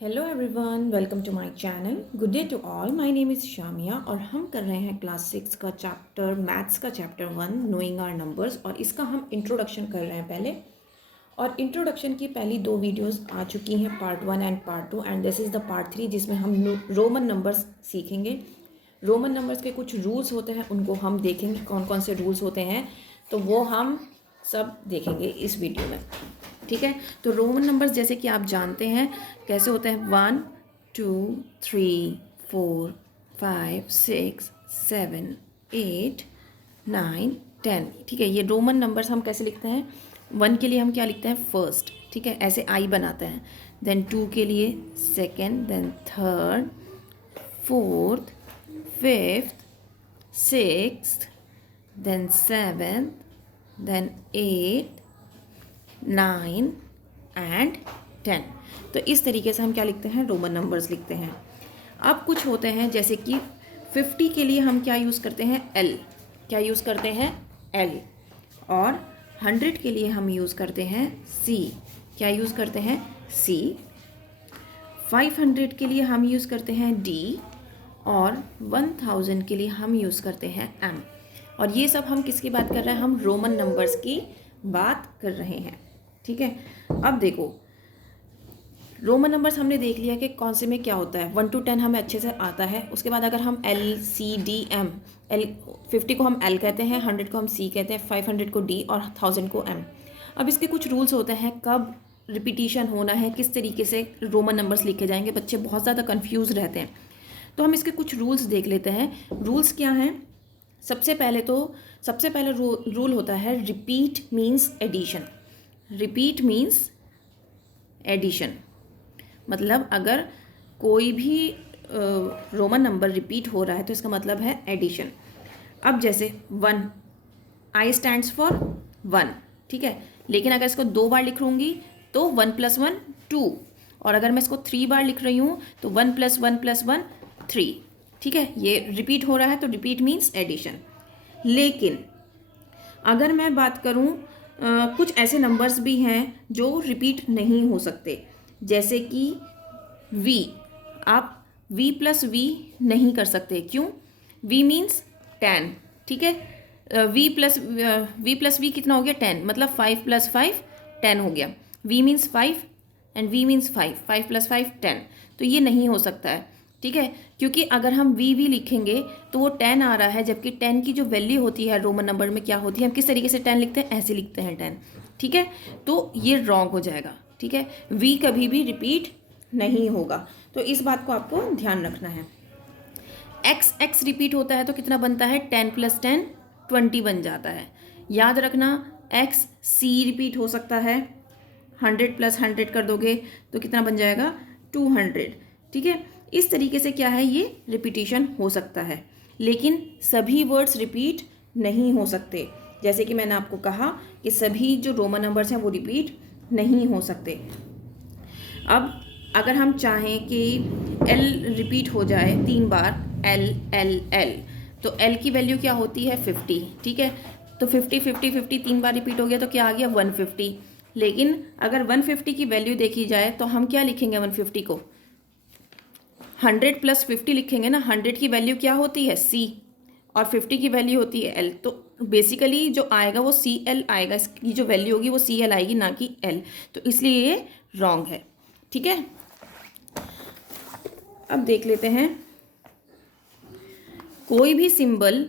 Hello everyone, welcome to my channel. Good day to all. My name is Shamiya और हम कर रहे हैं क्लास 6 का चैप्टर मैथ्स का चैप्टर 1 नोइंग आवर नंबर्स, और इसका हम इंट्रोडक्शन कर रहे हैं पहले। और इंट्रोडक्शन की पहली दो वीडियोस आ चुकी हैं, part 1 and part 2, and this is the part 3 जिसमें हम रोमन नंबर्स सीखेंगे। रोमन नंबर्स के कुछ रूल्स होते हैं, उनको हम देखेंगे कौन कौन से रूल्स होते हैं, तो वो हम सब देखेंगे इस वीडियो में। ठीक है, तो रोमन नंबर्स जैसे कि आप जानते हैं कैसे होते हैं, 1 2 3 4 5 6 7 8 9 10। ठीक है, ये रोमन नंबर्स हम कैसे लिखते हैं। 1 के लिए हम क्या लिखते हैं, फर्स्ट। ठीक है, ऐसे आई बनाते हैं। देन 2 के लिए second, then third, fourth, fifth, sixth, then seventh, then 8 9 and 10। तो इस तरीके से हम क्या लिखते हैं, रोमन नंबर्स लिखते हैं। अब कुछ होते हैं जैसे कि 50 के लिए हम क्या यूज़ करते हैं, एल। क्या यूज़ करते हैं, एल। और 100 के लिए हम यूज़ करते हैं सी। क्या यूज़ करते हैं, सी। 500 के लिए हम यूज़ करते हैं डी। और 1000 के लिए हम यूज़ करते हैं एम। और ये सब हम किसकी बात कर रहे हैं, हम रोमन नंबर्स की बात कर रहे हैं। ठीक है, अब देखो रोमन नंबर्स हमने देख लिया कि कौन से में क्या होता है। 1 to 10 हमें अच्छे से आता है। उसके बाद अगर हम L C D M, L 50 को हम एल कहते हैं, 100 को हम सी कहते हैं, 500 को डी और 1000 को एम। अब इसके कुछ रूल्स होते हैं, कब रिपीटिशन होना है, किस तरीके से रोमन नंबर्स लिखे जाएंगे। बच्चे बहुत ज़्यादा कन्फ्यूज रहते हैं, तो हम इसके कुछ रूल्स देख लेते हैं। रूल्स क्या हैं, सबसे पहले रूल होता है repeat means addition. Repeat means addition मतलब अगर कोई भी रोमन नंबर रिपीट हो रहा है तो इसका मतलब है एडिशन। अब जैसे 1, आई स्टैंड्स फॉर 1। ठीक है, लेकिन अगर इसको 2 बार लिख लूँगी तो 1 + 1 2। और अगर मैं इसको 3 बार लिख रही हूँ तो 1 + 1 + 1 3। ठीक है, ये रिपीट हो रहा है तो रिपीट मीन्स एडिशन। लेकिन अगर मैं बात करूं, कुछ ऐसे नंबर्स भी हैं जो रिपीट नहीं हो सकते, जैसे कि v। आप v + v नहीं कर सकते, क्यों, v मीन्स 10। ठीक है, v + v कितना हो गया, 10, मतलब 5 + 5 10 हो गया। v means 5 and v means 5, 5 + 5 10, तो ये नहीं हो सकता है। ठीक है, क्योंकि अगर हम वी लिखेंगे तो वो 10 आ रहा है, जबकि 10 की जो वैल्यू होती है रोमन नंबर में क्या होती है, हम किस तरीके से 10 लिखते हैं, ऐसे लिखते हैं 10। ठीक है, तो ये रॉन्ग हो जाएगा। ठीक है, वी कभी भी रिपीट नहीं होगा, तो इस बात को आपको ध्यान रखना है। एक्स रिपीट होता है तो कितना बनता है, 10 + 10 20 बन जाता है। याद रखना, एक्स सी रिपीट हो सकता है, 100 + 100 कर दोगे तो कितना बन जाएगा, 200। ठीक है, इस तरीके से क्या है, ये रिपीटिशन हो सकता है, लेकिन सभी वर्ड्स रिपीट नहीं हो सकते। जैसे कि मैंने आपको कहा कि सभी जो रोमन नंबर्स हैं वो रिपीट नहीं हो सकते। अब अगर हम चाहें कि एल रिपीट हो जाए 3 बार, एल एल एल, तो एल की वैल्यू क्या होती है, 50। ठीक है, तो 50 50 50 3 बार रिपीट हो गया तो क्या आ गया, 150। लेकिन अगर 150 की वैल्यू देखी जाए तो हम क्या लिखेंगे, 150 को 100 + 50 लिखेंगे ना। 100 की वैल्यू क्या होती है, सी, और 50 की वैल्यू होती है एल। तो बेसिकली जो आएगा वो सी एल आएगा, इसकी जो वैल्यू होगी वो सी एल आएगी, ना कि एल। तो इसलिए ये रॉन्ग है। ठीक है, अब देख लेते हैं, कोई भी सिंबल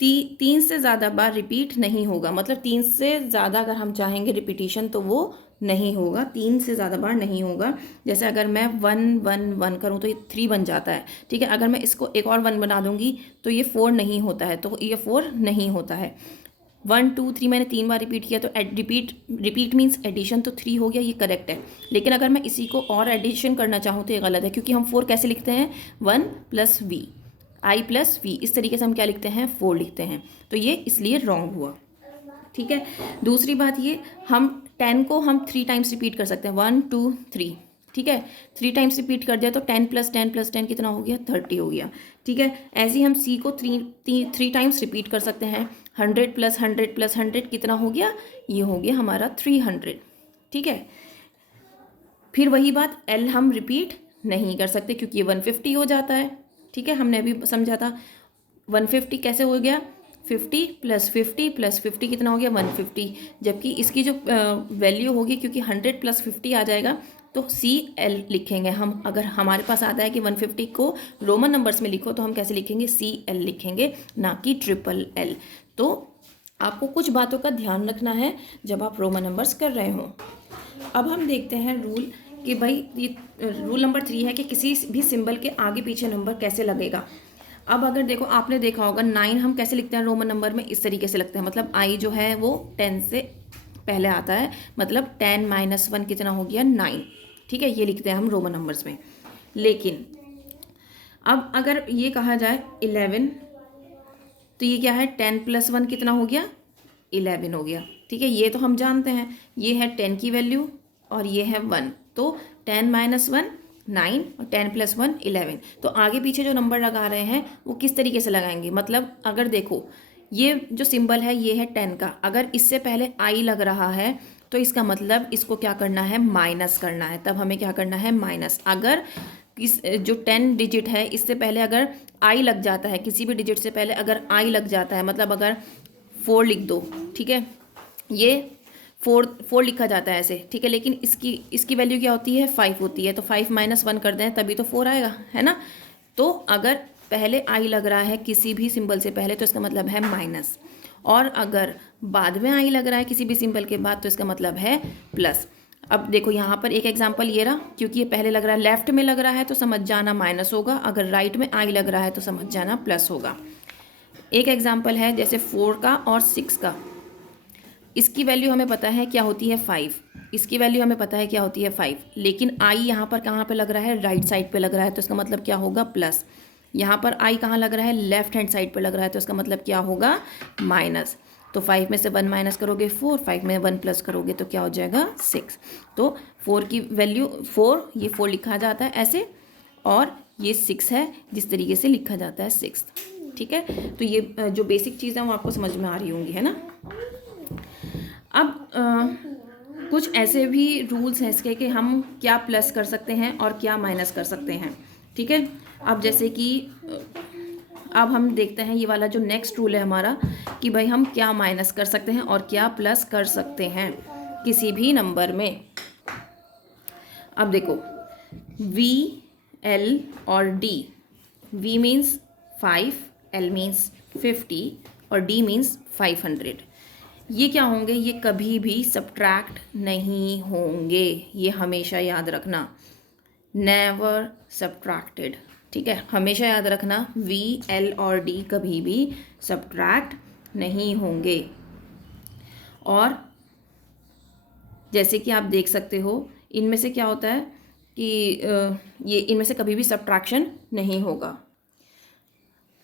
3 से ज़्यादा बार रिपीट नहीं होगा। मतलब 3 से ज़्यादा अगर हम चाहेंगे रिपीटिशन तो वो नहीं होगा, 3 से ज़्यादा बार नहीं होगा। जैसे अगर मैं 1 1 1 करूँ तो ये 3 बन जाता है। ठीक है, अगर मैं इसको एक और 1 बना दूंगी तो ये 4 नहीं होता है, तो ये 4 नहीं होता है। 1 2 3 मैंने 3 बार रिपीट किया तो रिपीट मीन्स एडिशन, तो 3 हो गया, ये करेक्ट है। लेकिन अगर मैं इसी को और एडिशन करना चाहूँ तो ये गलत है, क्योंकि हम 4 कैसे लिखते हैं, 1 + v, i + v, इस तरीके से हम क्या लिखते हैं, 4 लिखते हैं, तो ये इसलिए रॉन्ग हुआ। ठीक है, दूसरी बात ये, हम 10 को हम 3 टाइम्स रिपीट कर सकते हैं, 1 2 3। ठीक है, 3 टाइम्स रिपीट कर दिया तो 10 + 10 + 10 कितना हो गया, 30 हो गया। ठीक है, ऐसे ही हम सी को 3 टाइम्स रिपीट कर सकते हैं, 100 + 100 + 100 कितना हो गया, ये हो गया हमारा 300। ठीक है, फिर वही बात, एल हम रिपीट नहीं कर सकते क्योंकि ये 150 हो जाता है। ठीक है, हमने अभी समझा था 150 कैसे हो गया, 50 + 50 + 50 कितना हो गया 150, जबकि इसकी जो वैल्यू होगी क्योंकि 100 + 50 आ जाएगा तो CL लिखेंगे हम। अगर हमारे पास आता है कि 150 को रोमन नंबर्स में लिखो तो हम कैसे लिखेंगे, CL लिखेंगे, ना कि LLL। तो आपको कुछ बातों का ध्यान रखना है जब आप रोमन नंबर्स कर रहे हो। अब हम देखते हैं रूल कि भाई ये रूल नंबर 3 है कि किसी भी सिंबल के आगे पीछे नंबर कैसे लगेगा। अब अगर देखो, आपने देखा होगा 9 हम कैसे लिखते हैं रोमन नंबर में, इस तरीके से लगते हैं, मतलब I जो है वो 10 से पहले आता है, मतलब 10 - 1 कितना हो गया 9। ठीक है, ये लिखते हैं हम रोमन नंबर्स में। लेकिन अब अगर ये कहा जाए 11, तो ये क्या है, 10 + 1 कितना हो गया 11 हो गया। ठीक है, ये तो हम जानते हैं, ये है 10 की वैल्यू और ये है 1, तो 10 - 1 9 और 10 + 1 11। तो आगे पीछे जो नंबर लगा रहे हैं वो किस तरीके से लगाएंगे, मतलब अगर देखो ये जो सिंबल है ये है 10 का, अगर इससे पहले I लग रहा है तो इसका मतलब इसको क्या करना है, माइनस करना है। तब हमें क्या करना है, माइनस। अगर इस जो 10 डिजिट है इससे पहले अगर I लग जाता है, किसी भी डिजिट से पहले अगर I लग जाता है, मतलब अगर 4 लिख दो, ठीक है, ये 4 लिखा जाता है ऐसे, ठीक है, लेकिन इसकी वैल्यू क्या होती है 5 होती है, तो 5 - 1 कर दें तभी तो 4 आएगा, है ना। तो अगर पहले I लग रहा है किसी भी सिंबल से पहले तो इसका मतलब है माइनस, और अगर बाद में I लग रहा है किसी भी सिंबल के बाद तो इसका मतलब है प्लस। अब देखो यहाँ पर एक एग्जांपल ये रहा, क्योंकि ये पहले लग रहा है लेफ्ट में लग रहा है तो समझ जाना माइनस होगा, अगर राइट में I लग रहा है तो समझ जाना प्लस होगा। एक एग्जांपल है जैसे 4 का और 6 का, इसकी वैल्यू हमें पता है क्या होती है 5, इसकी वैल्यू हमें पता है क्या होती है 5, लेकिन I यहाँ पर कहाँ पे लग रहा है, राइट साइड पे लग रहा है, तो इसका मतलब क्या होगा प्लस। यहाँ पर I कहाँ लग रहा है, लेफ्ट हैंड साइड पे लग रहा है, तो इसका मतलब क्या होगा माइनस। तो 5 में से 1 माइनस करोगे 4, 5 में 1 प्लस करोगे तो क्या हो जाएगा 6। तो 4 की वैल्यू 4, ये 4 लिखा जाता है ऐसे, और ये 6 है जिस तरीके से लिखा जाता है 6। ठीक है, तो ये जो बेसिक चीज़ है वो आपको समझ में आ रही होंगी, है ना। अब कुछ ऐसे भी रूल्स हैं इसके कि हम क्या प्लस कर सकते हैं और क्या माइनस कर सकते हैं। ठीक है, अब जैसे कि अब हम देखते हैं ये वाला जो नेक्स्ट रूल है हमारा, कि भाई हम क्या माइनस कर सकते हैं और क्या प्लस कर सकते हैं किसी भी नंबर में। अब देखो V, L और D, V means 5, L means 50 और D मीन्स 500। ये क्या होंगे, ये कभी भी सब्ट्रैक्ट नहीं होंगे, ये हमेशा याद रखना, नेवर सब्ट्रैक्टेड। ठीक है, हमेशा याद रखना V, L और D कभी भी सब्ट्रैक्ट नहीं होंगे। और जैसे कि आप देख सकते हो इनमें से क्या होता है कि ये इनमें से कभी भी सब्ट्रैक्शन नहीं होगा।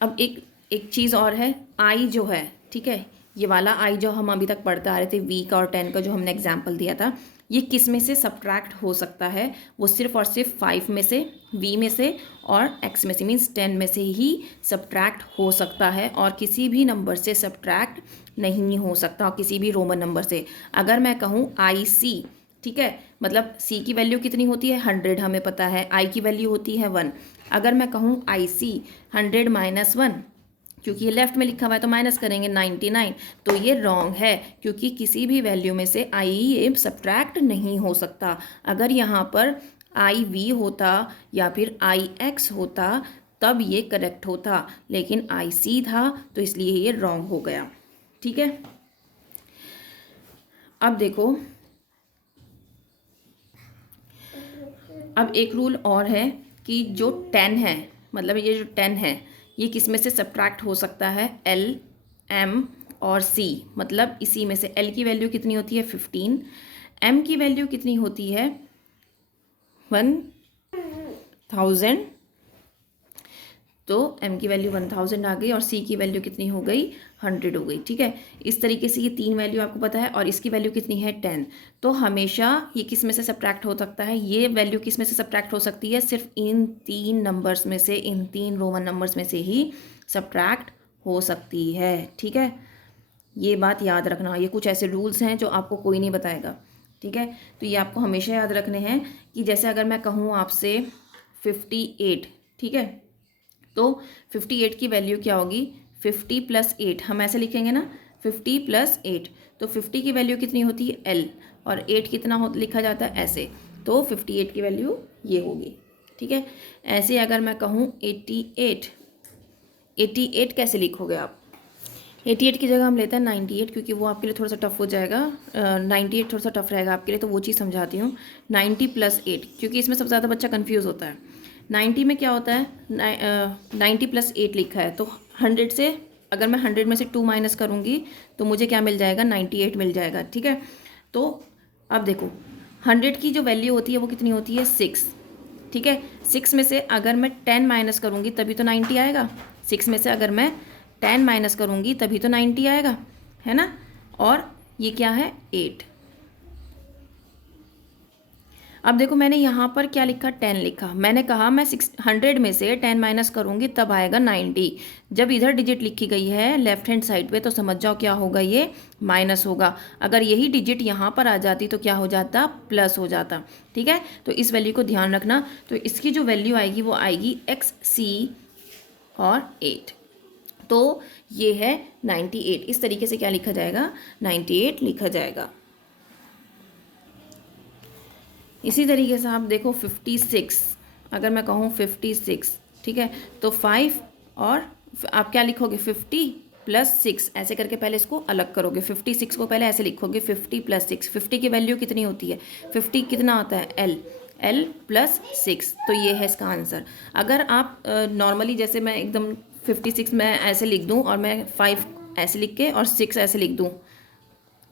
अब एक चीज़ और है, I जो है, ठीक है, ये वाला I जो हम अभी तक पढ़ते आ रहे थे, V का और 10 का जो हमने एग्जाम्पल दिया था, ये किस में से सब्ट्रैक्ट हो सकता है, वो सिर्फ और सिर्फ 5 में से, V में से और X में से, मीन्स 10 में से ही सब्ट्रैक्ट हो सकता है, और किसी भी नंबर से सब्ट्रैक्ट नहीं हो सकता, और किसी भी रोमन नंबर से। अगर मैं कहूँ IC, ठीक है, मतलब C की वैल्यू कितनी होती है 100, हमें पता है, I की वैल्यू होती है 1। अगर मैं कहूँ IC 100 - 1, क्योंकि ये लेफ्ट में लिखा हुआ है तो माइनस करेंगे 99, तो ये रॉन्ग है, क्योंकि किसी भी वैल्यू में से I ये सब्ट्रैक्ट नहीं हो सकता। अगर यहाँ पर IV होता या फिर IX होता तब ये करेक्ट होता, लेकिन IC था तो इसलिए ये रॉन्ग हो गया। ठीक है, अब देखो, अब एक रूल और है कि जो 10 है, मतलब ये जो 10 है ये किस में से सब्ट्रैक्ट हो सकता है, L, M और C, मतलब इसी में से। L की वैल्यू कितनी होती है 15, M की वैल्यू कितनी होती है 1000, तो M की वैल्यू 1000 आ गई और C की वैल्यू कितनी हो गई 100 हो गई। ठीक है, इस तरीके से ये 3 वैल्यू आपको पता है, और इसकी वैल्यू कितनी है 10, तो हमेशा ये किस में से सब्ट्रैक्ट हो सकता है, ये वैल्यू किस में से सब्ट्रैक्ट हो सकती है, सिर्फ इन 3 नंबर्स में से, इन 3 रोमन नंबर्स में से ही सब्ट्रैक्ट हो सकती है। ठीक है, ये बात याद रखना, ये कुछ ऐसे रूल्स हैं जो आपको कोई नहीं बताएगा। ठीक है। तो ये आपको हमेशा याद रखने हैं कि जैसे अगर मैं कहूँ आपसे 58, ठीक है, तो 58 की वैल्यू क्या होगी, 50 + 8, हम ऐसे लिखेंगे ना, 50 + 8, तो 50 की वैल्यू कितनी होती है L, और 8 कितना लिखा जाता है ऐसे, तो 58 की वैल्यू ये होगी, ठीक है। ऐसे अगर मैं कहूँ 88, 88 कैसे लिखोगे आप, 88 की जगह हम लेते हैं 98, क्योंकि वो आपके लिए थोड़ा सा टफ हो जाएगा, 98 थोड़ा सा टफ रहेगा आपके लिए, तो वो चीज़ समझाती हूँ। 90 + 8, क्योंकि इसमें सबसे ज़्यादा बच्चा कन्फ्यूज़ होता है। 90 में क्या होता है, 90 + 8 लिखा है, तो 100 से अगर मैं 100 में से 2 माइनस करूँगी तो मुझे क्या मिल जाएगा, 98 मिल जाएगा, ठीक है। तो अब देखो 100 की जो वैल्यू होती है वो कितनी होती है, 6, ठीक है। 6 में से अगर मैं 10 माइनस करूँगी तभी तो 90 आएगा, 6 में से अगर मैं 10 माइनस करूँगी तभी तो 90 आएगा, है ना। और ये क्या है, 8। अब देखो मैंने यहाँ पर क्या लिखा, 10 लिखा, मैंने कहा मैं 100 में से 10 माइनस करूँगी तब आएगा 90। जब इधर डिजिट लिखी गई है लेफ्ट हैंड साइड पे, तो समझ जाओ क्या होगा, ये माइनस होगा। अगर यही डिजिट यहाँ पर आ जाती तो क्या हो जाता, प्लस हो जाता, ठीक है। तो इस वैल्यू को ध्यान रखना। तो इसकी जो वैल्यू आएगी वो आएगी XC और 8, तो ये है 98। इस तरीके से क्या लिखा जाएगा, 98 लिखा जाएगा। इसी तरीके से आप देखो 56, अगर मैं कहूँ 56, ठीक है, तो 5 और आप क्या लिखोगे, 50 + 6, ऐसे करके पहले इसको अलग करोगे। 56 को पहले ऐसे लिखोगे, 50 + 6, 50 की वैल्यू कितनी होती है, 50 कितना होता है, L + 6, तो ये है इसका आंसर। अगर आप नॉर्मली जैसे मैं एकदम 56 मैं ऐसे लिख दूँ और मैं 5 ऐसे लिख के और 6 ऐसे लिख दूँ,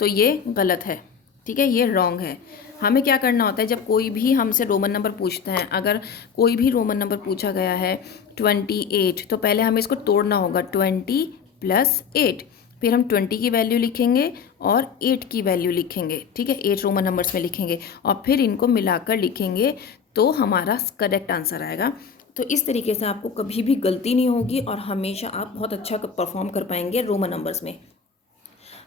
तो ये गलत है, ठीक है, ये रॉन्ग है। हमें क्या करना होता है, जब कोई भी हमसे रोमन नंबर पूछते हैं, अगर कोई भी रोमन नंबर पूछा गया है 28, तो पहले हमें इसको तोड़ना होगा, 20 + 8, फिर हम 20 की वैल्यू लिखेंगे और 8 की वैल्यू लिखेंगे, ठीक है, 8 रोमन नंबर्स में लिखेंगे और फिर इनको मिलाकर लिखेंगे, तो हमारा करेक्ट आंसर आएगा। तो इस तरीके से आपको कभी भी गलती नहीं होगी और हमेशा आप बहुत अच्छा परफॉर्म कर पाएंगे रोमन नंबर्स में।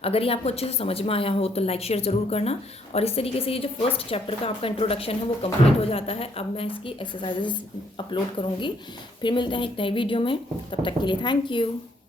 अगर ये आपको अच्छे से समझ में आया हो तो लाइक शेयर ज़रूर करना। और इस तरीके से ये जो फर्स्ट चैप्टर का आपका इंट्रोडक्शन है वो कंप्लीट हो जाता है। अब मैं इसकी एक्सरसाइजेस अपलोड करूँगी। फिर मिलते हैं एक नई वीडियो में, तब तक के लिए थैंक यू।